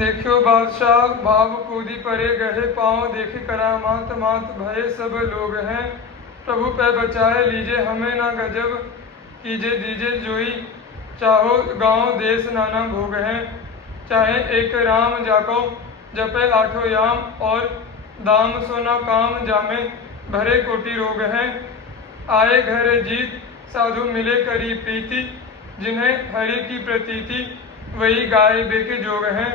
देखियो बादशाह भाव कूदी परे गहे पाँव देखे करामात मात भये सब लोग हैं। प्रभु पे बचाए लीजे हमें ना गजब कीजे दीजे जोई चाहो गांव देश नाना भोग हैं। चाहे एक राम जाको जपे आठों याम और दाम सोना काम जामे भरे कोटि रोग हैं। आए घर जीत साधु मिले करी प्रीति जिन्हें हरि की प्रतीति वही गाय बेके जोग हैं।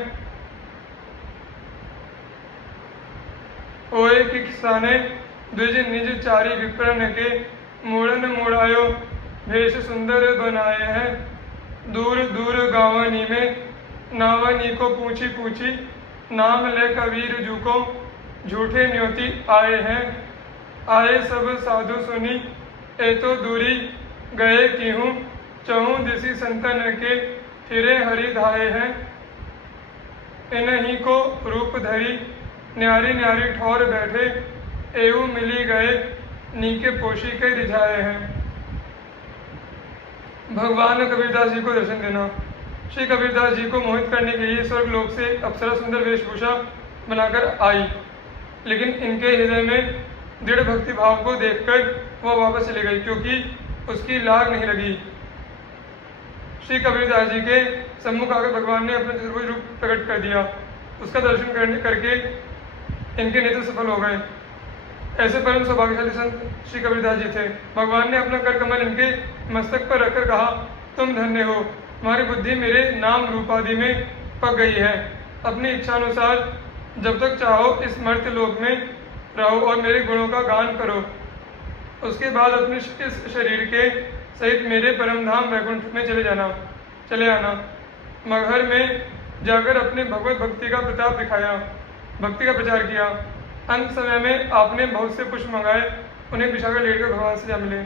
ओए कि किसाने द्विज निज चारी विप्रन के मूड़न मुड़ायो भेष सुंदर बनाए हैं। दूर दूर गावनी में नावनी को पूछी पूछी नाम ले कबीर जू को झूठे न्योती आए हैं। आए सब साधु सुनी ए तो दूरी गए किहूँ चहूँ दिसी संतन के फिरे हरि धाये हैं। इन्हीं को रूप धरी न्यारी न्यारी ठौर बैठे एवं मिली गए नीके पोशी के रिझाए हैं। भगवान कबीरदास जी को दर्शन देना। श्री कबीरदास जी को मोहित करने के लिए स्वर्ग लोक से अप्सरा सुंदर वेशभूषा बनाकर आई, लेकिन इनके हृदय में दृढ़ भक्ति भाव को देखकर वह वापस चली गई क्योंकि उसकी लाग नहीं लगी। श्री कबीरदास जी के सम्मुख आकर भगवान ने अपना चतुर्भुज रूप प्रकट कर दिया। उसका दर्शन करके इनके नेत्र सफल हो गए। ऐसे परम सौभाग्यशाली संत श्री कबीरदास जी थे। भगवान ने अपना कर कमल इनके मस्तक पर रखकर कहा, तुम धन्य हो, तुम्हारी बुद्धि मेरे नाम रूप आदि में पक गई है। अपनी इच्छा अनुसार जब तक चाहो इस मर्त्य लोक में रहो और मेरे गुणों का गान करो। उसके बाद अपने इस शरीर के सहित मेरे परम धाम वैकुंठ में चले आना। मगहर में जाकर अपने भगवत भक्ति का प्रताप दिखाया, भक्ति का प्रचार किया। अंत समय में आपने बहुत से पुष्प मंगाए, उन्हें बिछाकर लेटकर भगवान से जा मिले।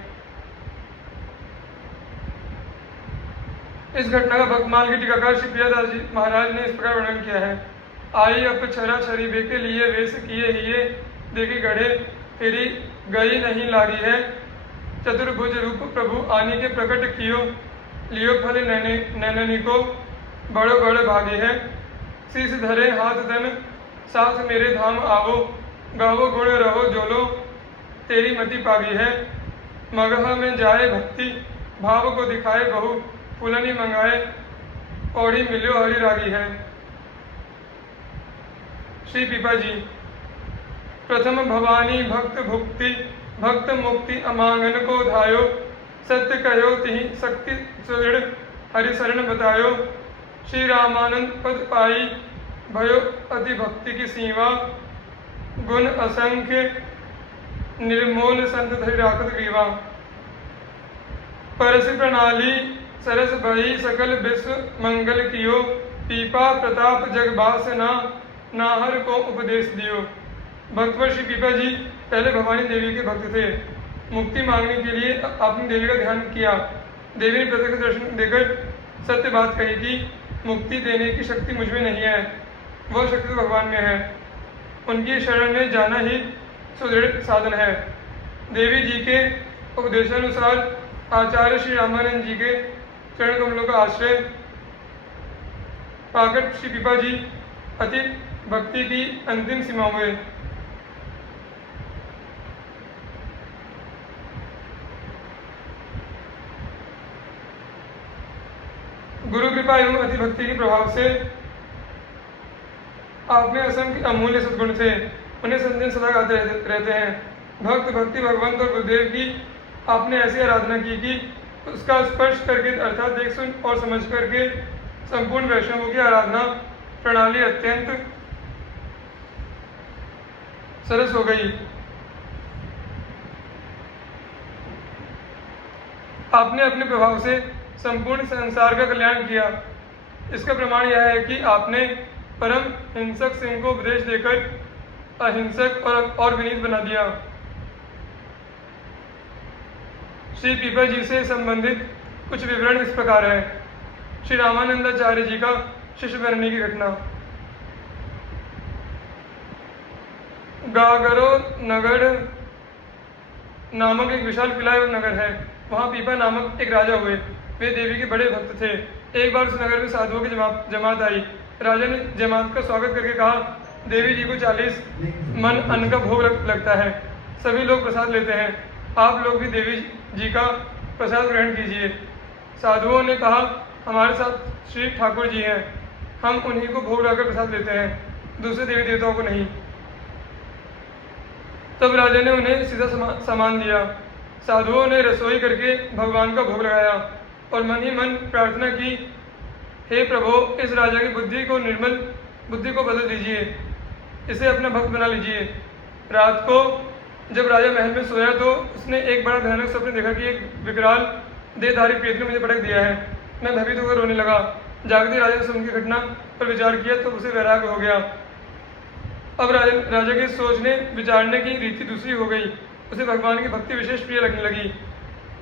इस घटना का भक्तमाल के टीकाकार श्री प्रियादास जी महाराज ने इस प्रकार वर्णन किया है। आई अप छरा छरी बेके लिए वेश किए हिये देखी गढ़े तेरी गई नहीं लागी है। चतुर्भुज रूप प्रभु आनी के प्रकट कियो लियो फल नैननी को बड़ो बड़ भागे है। शीश धरे हाथ धन साथ मेरे धाम आवो गावो गुण रहो जोलो तेरी मति पागी है। मगह में जाए भक्ति भाव को दिखाए बहु फूलनी मंगाए पौड़ी मिलो हरि रागी है। श्री पीपा जी। प्रथम भवानी भक्त भुक्ति भक्त मुक्ति अमांगन को धायो सत्य कहो तिहि शक्ति सुदृढ़ हरि शरण बतायो। श्री रामानंद पद पाई भयो अति भक्ति की सीमा गुण असंख्य निर्मोल संत धरि राखत ग्रीवा। परसि प्रणाली सरस भई सकल विश्व मंगल कियो पीपा प्रताप जगबास नाहर को उपदेश दियो। भक्तवर श्री पीपा जी पहले भवानी देवी के भक्त थे। मुक्ति मांगने के लिए आपने देवी का ध्यान किया। देवी ने प्रत्यक्ष दर्शन देकर सत्य बात कही कि मुक्ति देने की शक्ति मुझ में नहीं है, वह शक्ति तो भगवान में है। उनकी शरण में जाना ही सुदृढ़ साधन है। देवी जी के उपदेशानुसार आचार्य श्री रामानंद जी के चरण कमलों का आश्रय पाकर श्री पीपा जी अति भक्ति की अंतिम सीमा हुए। गुरु कृपा एवं अति भक्ति के प्रभाव से आप में असंख्य अमूल्य सद्गुण थे, उन्हें संजन सदा गाते रहते हैं। भक्त भक्ति भगवंत और गुरुदेव की आपने ऐसी आराधना की कि उसका स्पर्श करके अर्थात देख सुन और समझ करके संपूर्ण वैष्णवों की आराधना प्रणाली अत्यंत सरस हो गई। आपने अपने प्रभाव से संपूर्ण संसार का कल्याण किया। इसका प्रमाण यह है कि आपने परम हिंसक सिंह को उपदेश देकर अहिंसक और विनीत बना दिया। श्री पीपा जी से संबंधित कुछ विवरण इस प्रकार है। श्री रामानंदाचार्य जी का शिष्य बनने की घटना। गागरो नगर नामक एक विशाल किला एवं नगर है। वहाँ पीपा नामक एक राजा हुए। वे देवी के बड़े भक्त थे। एक बार उस नगर में साधुओं की जमात आई। राजा ने जमात का स्वागत करके कहा, देवी जी को 40 मन अन्न का भोग लगता है, सभी लोग प्रसाद लेते हैं, आप लोग भी देवी जी का प्रसाद ग्रहण कीजिए। साधुओं ने कहा, हमारे साथ श्री ठाकुर जी हैं, हम उन्हीं को भोग लगाकर प्रसाद लेते हैं, दूसरे देवी देवताओं को नहीं। तब राजा ने उन्हें सीधा सामान दिया। साधुओं ने रसोई करके भगवान का भोग लगाया और मन ही मन प्रार्थना की, हे प्रभु, इस राजा की निर्मल बुद्धि को बदल दीजिए, इसे अपना भक्त बना लीजिए। रात को जब राजा महल में सोया तो उसने एक बड़ा भयानक सपने देखा कि एक विकराल देहधारी प्रेत ने मुझे पटक दिया है। मैं भयभीत होकर रोने लगा। जागते राजा ने सुन की घटना पर विचार किया तो उसे वैराग्य हो गया। अब राजा की सोचने विचारने की रीति दूसरी हो गई। उसे भगवान की भक्ति विशेष प्रिय लगने लगी।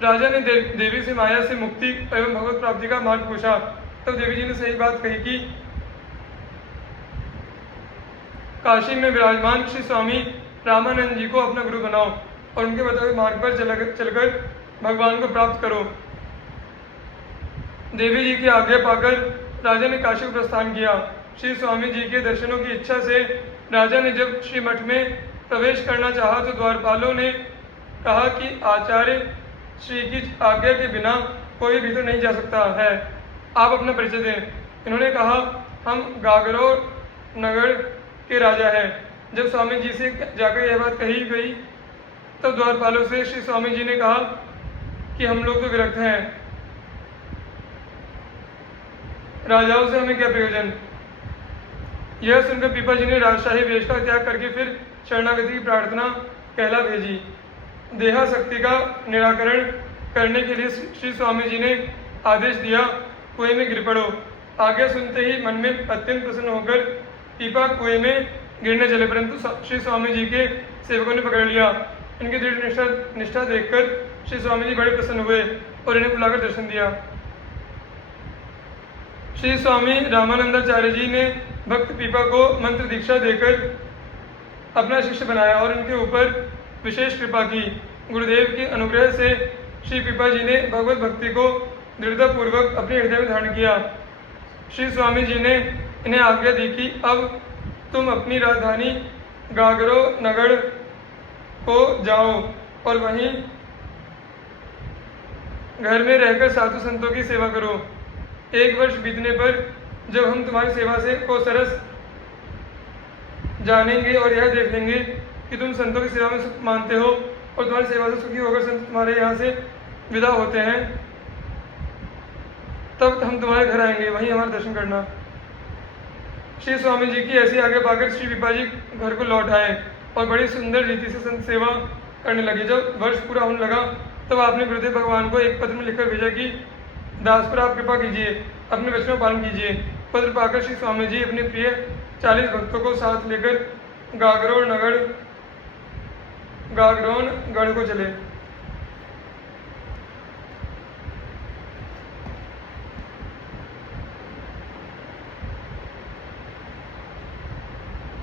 राजा ने देवी से माया से मुक्ति एवं भगवत प्राप्ति का मार्ग पूछा। तब देवी जी ने सही बात कही कि काशी में विराजमान श्री स्वामी रामानंद जी को अपना गुरु बनाओ और उनके बताए मार्ग पर चलकर भगवान को प्राप्त करो। देवी जी की आज्ञा पाकर राजा ने काशी को प्रस्थान किया। श्री स्वामी जी के दर्शनों की इच्छा से राजा ने जब श्री मठ में प्रवेश करना चाहा तो द्वारपालों ने कहा कि आचार्य श्री की आज्ञा के बिना कोई भीतर नहीं जा सकता है, आप अपना परिचय दें। इन्होंने कहा, हम गागरो नगर के राजा हैं। जब स्वामी जी से जाकर यह बात कही गई तब द्वारपालों से श्री स्वामी जी ने कहा कि हम लोग तो विरक्त हैं, राजाओं से हमें क्या प्रयोजन। यह सुनकर पीपा जी ने राजशाही वेश का त्याग करके फिर शरणागति की प्रार्थना कहला भेजी। देहा शक्ति का निराकरण करने के लिए श्री स्वामी जी ने आदेश दिया, कुएं में गिर पड़ो। आज्ञा सुनते ही मन में अत्यंत प्रसन्न होकर पीपा कुएं में गिरने चले, परंतु श्री स्वामी जी के सेवकों ने पकड़ लिया। इनकी दृढ़ निष्ठा देखकर श्री स्वामी जी बड़े प्रसन्न हुए और इन्हें बुलाकर दर्शन दिया। श्री स्वामी रामानंदाचार्य जी ने भक्त पीपा को मंत्र दीक्षा देकर अपना शिष्य बनाया और इनके ऊपर विशेष कृपा की। गुरुदेव के अनुग्रह से श्री पीपा जी ने भगवत भक्ति को दृढ़तापूर्वक अपने हृदय में धारण किया। श्री स्वामी जी ने इन्हें आज्ञा दी कि अब तुम अपनी राजधानी गागरो नगर को जाओ और वहीं घर में रहकर साधु संतों की सेवा करो। 1 वर्ष बीतने पर जब हम तुम्हारी सेवा से को सरस जानेंगे और यह देख लेंगे कि तुम संतों की सेवा में सुख मानते हो और तुम्हारी सेवा से सुखी होकर संत तुम्हारे यहाँ से विदा होते हैं, तब हम तुम्हारे घर आएंगे, वहीं हमारा दर्शन करना। श्री स्वामी जी की ऐसी आज्ञा पाकर श्री पीपा जी घर को लौट आए और बड़ी सुंदर रीति से संत सेवा करने लगे। जब वर्ष पूरा होने लगा तब आपने गुरुदेव भगवान को एक पत्र में लिखकर भेजा कि दास पर आप कृपा कीजिए, अपने वचनों का पालन कीजिए। पत्र पाकर श्री स्वामी जी अपने प्रिय 40 भक्तों को साथ लेकर गागरोन गढ़ को चले।